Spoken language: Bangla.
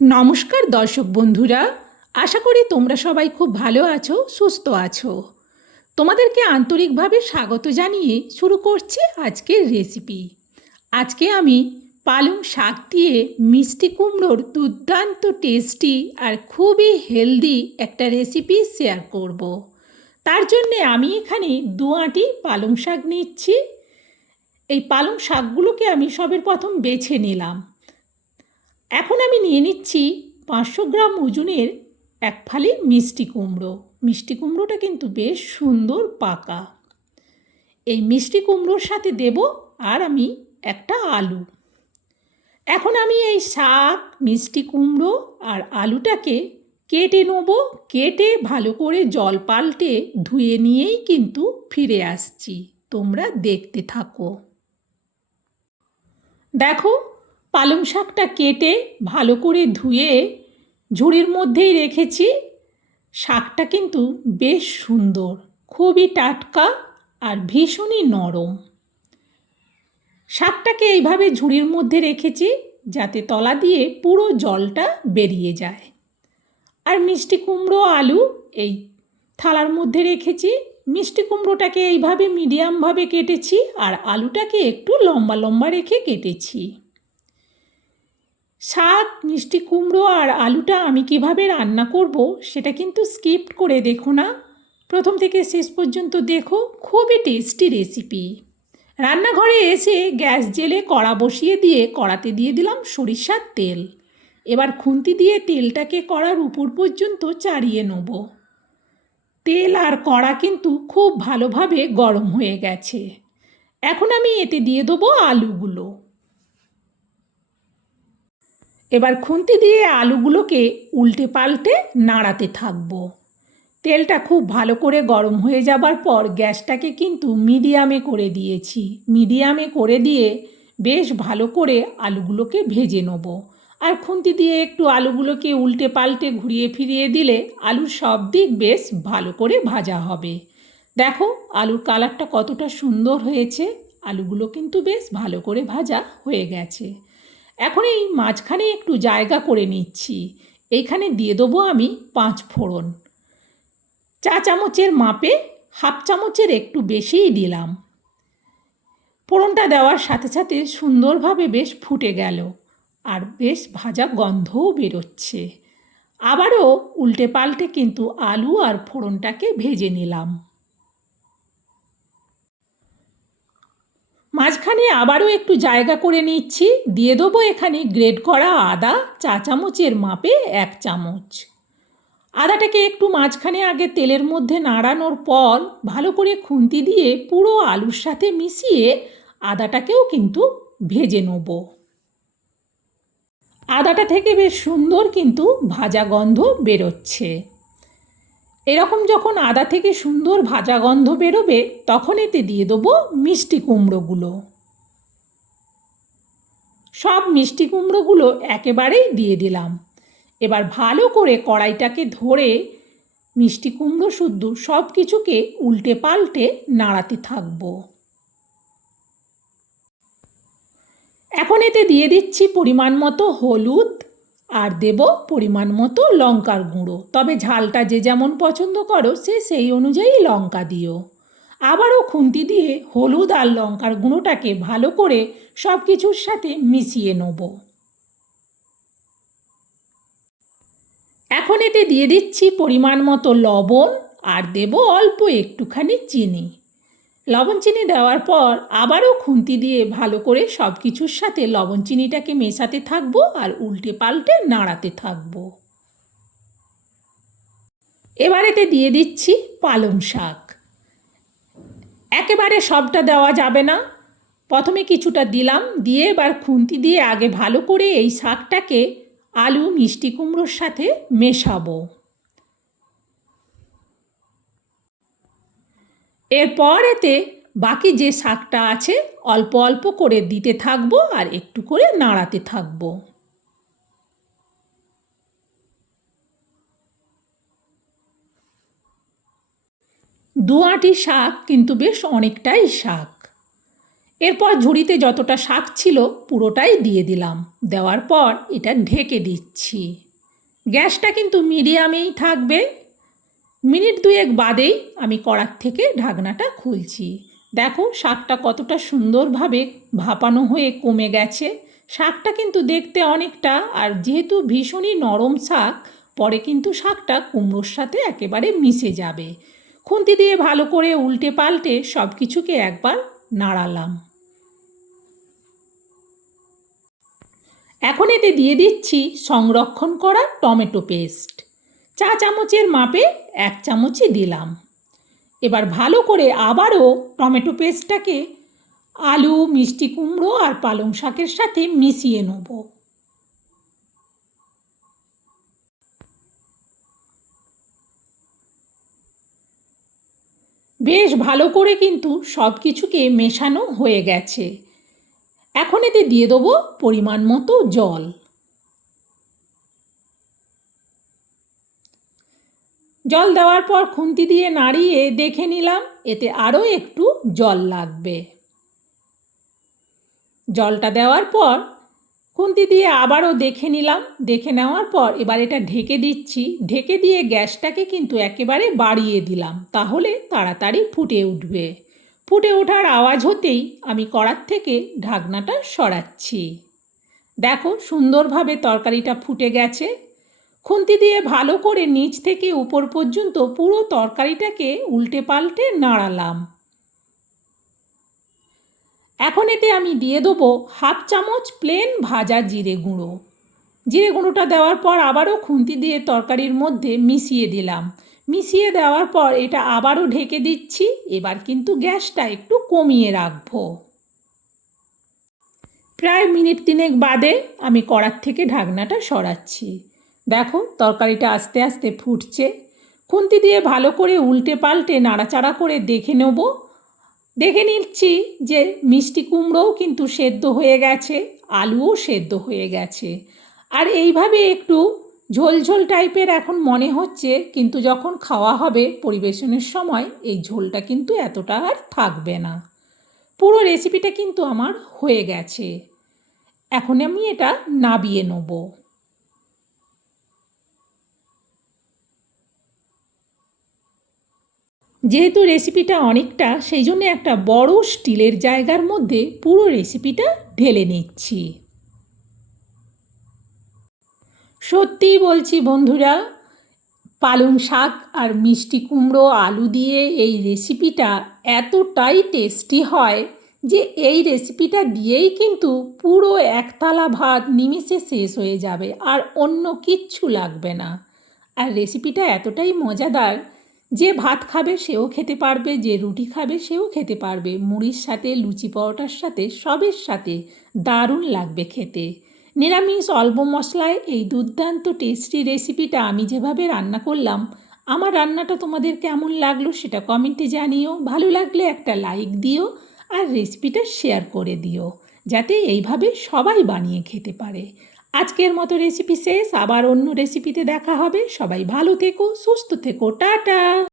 নমস্কার দর্শক বন্ধুরা, আশা করি তোমরা সবাই খুব ভালো আছো, সুস্থ আছো। তোমাদেরকে আন্তরিকভাবে স্বাগত জানিয়ে শুরু করছি আজকের রেসিপি। আজকে আমি পালং শাক দিয়ে মিষ্টি কুমড়োর দুর্দান্ত টেস্টি আর খুবই হেলদি একটা রেসিপি শেয়ার করব। তার জন্যে আমি এখানে 2 আঁটি পালং শাক নিচ্ছি। এই পালং শাকগুলোকে আমি সবের প্রথম বেছে নিলাম। এখন আমি নিয়ে নিচ্ছি 500 গ্রাম ওজনের এক ফালি মিষ্টি কুমড়ো। মিষ্টি কুমড়োটা কিন্তু বেশ সুন্দর পাকা। এই মিষ্টি কুমড়োর সাথে দেব আর আমি একটা আলু। এখন আমি এই শাক, মিষ্টি কুমড়ো আর আলুটাকে কেটে নেব। কেটে ভালো করে জল পাল্টে ধুয়ে নিয়েই কিন্তু ফিরে আসছি। তোমরা দেখতে থাকো। দেখো, পালং শাকটা কেটে ভালো করে ধুয়ে ঝুড়ির মধ্যেই রেখেছি। শাকটা কিন্তু বেশ সুন্দর, খুবই টাটকা আর ভীষণই নরম। শাকটাকে এইভাবে ঝুড়ির মধ্যে রেখেছি যাতে তলা দিয়ে পুরো জলটা বেরিয়ে যায়। আর মিষ্টি কুমড়ো, আলু এই থালার মধ্যে রেখেছি। মিষ্টি কুমড়োটাকে এইভাবে মিডিয়ামভাবে কেটেছি আর আলুটাকে একটু লম্বা লম্বা রেখে কেটেছি। শাক, মিষ্টি কুমড়ো আর আলুটা আমি কিভাবে রান্না করব সেটা কিন্তু স্কিপ করে দেখো না, প্রথম থেকে শেষ পর্যন্ত দেখো। খুবই টেস্টি রেসিপি। রান্নাঘরে এসে গ্যাস জেলে কড়া বসিয়ে দিয়ে কড়াতে দিয়ে দিলাম সরিষার তেল। এবার খুন্তি দিয়ে তেলটাকে কড়ার উপর পর্যন্ত চাড়িয়ে নেব। তেল আর কড়া কিন্তু খুব ভালোভাবে গরম হয়ে গেছে। এখন আমি এতে দিয়ে দেবো আলুগুলো। এবার খুন্তি দিয়ে আলুগুলোকে উল্টে পাল্টে নাড়াতে থাকবো। তেলটা খুব ভালো করে গরম হয়ে যাবার পর গ্যাসটাকে কিন্তু মিডিয়ামে করে দিয়েছি। মিডিয়ামে করে দিয়ে বেশ ভালো করে আলুগুলোকে ভেজে নেব। আর খুন্তি দিয়ে একটু আলুগুলোকে উল্টে পাল্টে ঘুরিয়ে ফিরিয়ে দিলে আলুর সব দিক বেশ ভালো করে ভাজা হবে। দেখো, আলুর কালারটা কতটা সুন্দর হয়েছে। আলুগুলো কিন্তু বেশ ভালো করে ভাজা হয়ে গেছে। এখন এই মাঝখানে একটু জায়গা করে নিচ্ছি। এইখানে দিয়ে দেবো আমি 5 ফোড়ন। চা চামচের মাপে হাফ চামচের একটু বেশিই দিলাম। ফোড়নটা দেওয়ার সাথে সাথে সুন্দরভাবে বেশ ফুটে গেল আর বেশ ভাজা গন্ধও বেরোচ্ছে। আবারও উল্টে পাল্টে কিন্তু আলু আর ফোড়নটাকে ভেজে নিলাম। মাঝখানে আবারও একটু জায়গা করে নিচ্ছি। দিয়ে দেবো এখানে গ্রেট করা আদা, চা চামচের মাপে 1 চামচ। আদাটাকে একটু মাঝখানে আগে তেলের মধ্যে নাড়ানোর পর ভালো করে খুন্তি দিয়ে পুরো আলুর সাথে মিশিয়ে আদাটাকেও কিন্তু ভেজে নেব। আদাটা থেকে বেশ সুন্দর কিন্তু ভাজা গন্ধ বেরোচ্ছে। এরকম যখন আদা থেকে সুন্দর ভাজা গন্ধ বেরোবে তখন এতে দিয়ে দেবো মিষ্টি কুমড়োগুলো। সব মিষ্টি কুমড়োগুলো একেবারেই দিয়ে দিলাম। এবার ভালো করে কড়াইটাকে ধরে মিষ্টি কুমড়ো শুদ্ধ সব কিছুকে উল্টে পাল্টে নাড়াতে থাকবো। এখন এতে দিয়ে দিচ্ছি পরিমাণ মতো হলুদ আর দেব পরিমাণ মতো লঙ্কার গুঁড়ো। তবে ঝালটা যে যেমন পছন্দ করো সেই অনুযায়ী লঙ্কা দিও। আবারও খুন্তি দিয়ে হলুদ আর লঙ্কার গুঁড়োটাকে ভালো করে সব কিছুর সাথে মিশিয়ে নেব। এখন এতে দিয়ে দিচ্ছি পরিমাণ মতো লবণ আর দেব অল্প একটুখানি চিনি। লবণ চিনি দেওয়ার পর আবারও খুন্তি দিয়ে ভালো করে সব কিছুর সাথে লবণ চিনিটাকে মেশাতে থাকবো আর উল্টে পাল্টে নাড়াতে থাকবো। এবার এতে দিয়ে দিচ্ছি পালং শাক। একেবারে সবটা দেওয়া যাবে না, প্রথমে কিছুটা দিলাম, দিয়ে এবার খুন্তি দিয়ে আগে ভালো করে এই শাকটাকে আলু, মিষ্টি কুমড়োর সাথে মেশাবো। এরপর এতে বাকি যে শাকটা আছে অল্প অল্প করে দিতে থাকবো আর একটু করে নাড়াতে থাকবো। দু আঁটি শাক কিন্তু বেশ অনেকটাই শাক। এরপর ঝুড়িতে যতটা শাক ছিল পুরোটাই দিয়ে দিলাম। দেওয়ার পর এটা ঢেকে দিচ্ছি। গ্যাসটা কিন্তু মিডিয়ামেই থাকবে। মিনিট দুয়েক বাদেই আমি কড়ার থেকে ঢাকনাটা খুলছি। দেখো শাকটা কতটা সুন্দরভাবে ভাপানো হয়ে কমে গেছে। শাকটা কিন্তু দেখতে অনেকটা, আর যেহেতু ভীষণই নরম শাক, পরে কিন্তু শাকটা কুমড়োর সাথে একেবারে মিশে যাবে। খুন্তি দিয়ে ভালো করে উল্টে পাল্টে সব কিছুকে একবার নাড়ালাম। এখন এতে দিয়ে দিচ্ছি সংরক্ষণ করা টমেটো পেস্ট। চা চামচের মাপে 1 চামচই দিলাম। এবার ভালো করে আবারও টমেটো পেস্টটাকে আলু, মিষ্টি কুমড়ো আর পালং শাকের সাথে মিশিয়ে নেব। বেশ ভালো করে কিন্তু সব কিছুকে মেশানো হয়ে গেছে। এখন এতে দিয়ে দেবো পরিমাণ মতো জল। জল দেওয়ার পর খুন্তি দিয়ে নাড়িয়ে দেখে নিলাম এতে আরও একটু জল লাগবে। জলটা দেওয়ার পর খুন্তি দিয়ে আবারও দেখে নিলাম। দেখে নেওয়ার পর এবার এটা ঢেকে দিচ্ছি। ঢেকে দিয়ে গ্যাসটাকে কিন্তু একেবারে বাড়িয়ে দিলাম, তাহলে তাড়াতাড়ি ফুটে উঠবে। ফুটে ওঠার আওয়াজ হতেই আমি কড়ার থেকে ঢাকনাটা সরাচ্ছি। দেখো সুন্দরভাবে তরকারিটা ফুটে গেছে। খুন্তি দিয়ে ভালো করে নিচ থেকে উপর পর্যন্ত পুরো তরকারিটাকে উল্টে পাল্টে নাড়ালাম। এখন এতে আমি দিয়ে দেবো 1/2 চামচ প্লেন ভাজা জিরে গুঁড়ো। জিরে গুঁড়োটা দেওয়ার পর আবারও খুন্তি দিয়ে তরকারির মধ্যে মিশিয়ে দিলাম। মিশিয়ে দেওয়ার পর এটা আবারও ঢেকে দিচ্ছি। এবার কিন্তু গ্যাসটা একটু কমিয়ে রাখবো। প্রায় মিনিট 3 বাদে আমি কড়ার থেকে ঢাকনাটা সরাচ্ছি। দেখো তরকারিটা আস্তে আস্তে ফুটছে। খুন্তি দিয়ে ভালো করে উল্টে পাল্টে নাড়াচাড়া করে দেখে নিচ্ছি যে মিষ্টি কুমড়োও কিন্তু সেদ্ধ হয়ে গেছে, আলুও সেদ্ধ হয়ে গেছে। আর এইভাবে একটু ঝোল টাইপের এখন মনে হচ্ছে, কিন্তু যখন খাওয়া হবে পরিবেশনের সময় এই ঝোলটা কিন্তু এতটা আর থাকবে না। পুরো রেসিপিটা কিন্তু আমার হয়ে গেছে। এখন আমি এটা নাবিয়ে নেব। যেহেতু রেসিপিটা অনেকটা, সেই জন্য একটা বড় স্টিলের জায়গার মধ্যে পুরো রেসিপিটা ঢেলে নিচ্ছি। সত্যিই বলছি বন্ধুরা, পালং শাক আর মিষ্টি কুমড়ো আলু দিয়ে এই রেসিপিটা এতটাই টেস্টি হয় যে এই রেসিপিটা দিয়েই কিন্তু পুরো একথালা ভাত নিমিষে শেষ হয়ে যাবে, আর অন্য কিচ্ছু লাগবে না। আর রেসিপিটা এতটাই মজাদার যে ভাত খাবে সেও খেতে পারবে, যে রুটি খাবে সেও খেতে পারবে, মুড়ির সাথে, লুচি পরোটার সাথে, সবের সাথে দারুণ লাগবে খেতে। নিরামিষ অল্প মশলায় এই দুর্দান্ত টেস্টি রেসিপিটা আমি যেভাবে রান্না করলাম, আমার রান্নাটা তোমাদের কেমন লাগলো সেটা কমেন্টে জানিও। ভালো লাগলে একটা লাইক দিও আর রেসিপিটা শেয়ার করে দিও, যাতে এইভাবে সবাই বানিয়ে খেতে পারে। আজকের মতো রেসিপি শেষ, আবার অন্য রেসিপিতে দেখা হবে। সবাই ভালো থেকো, সুস্থ থেকো, টাটা।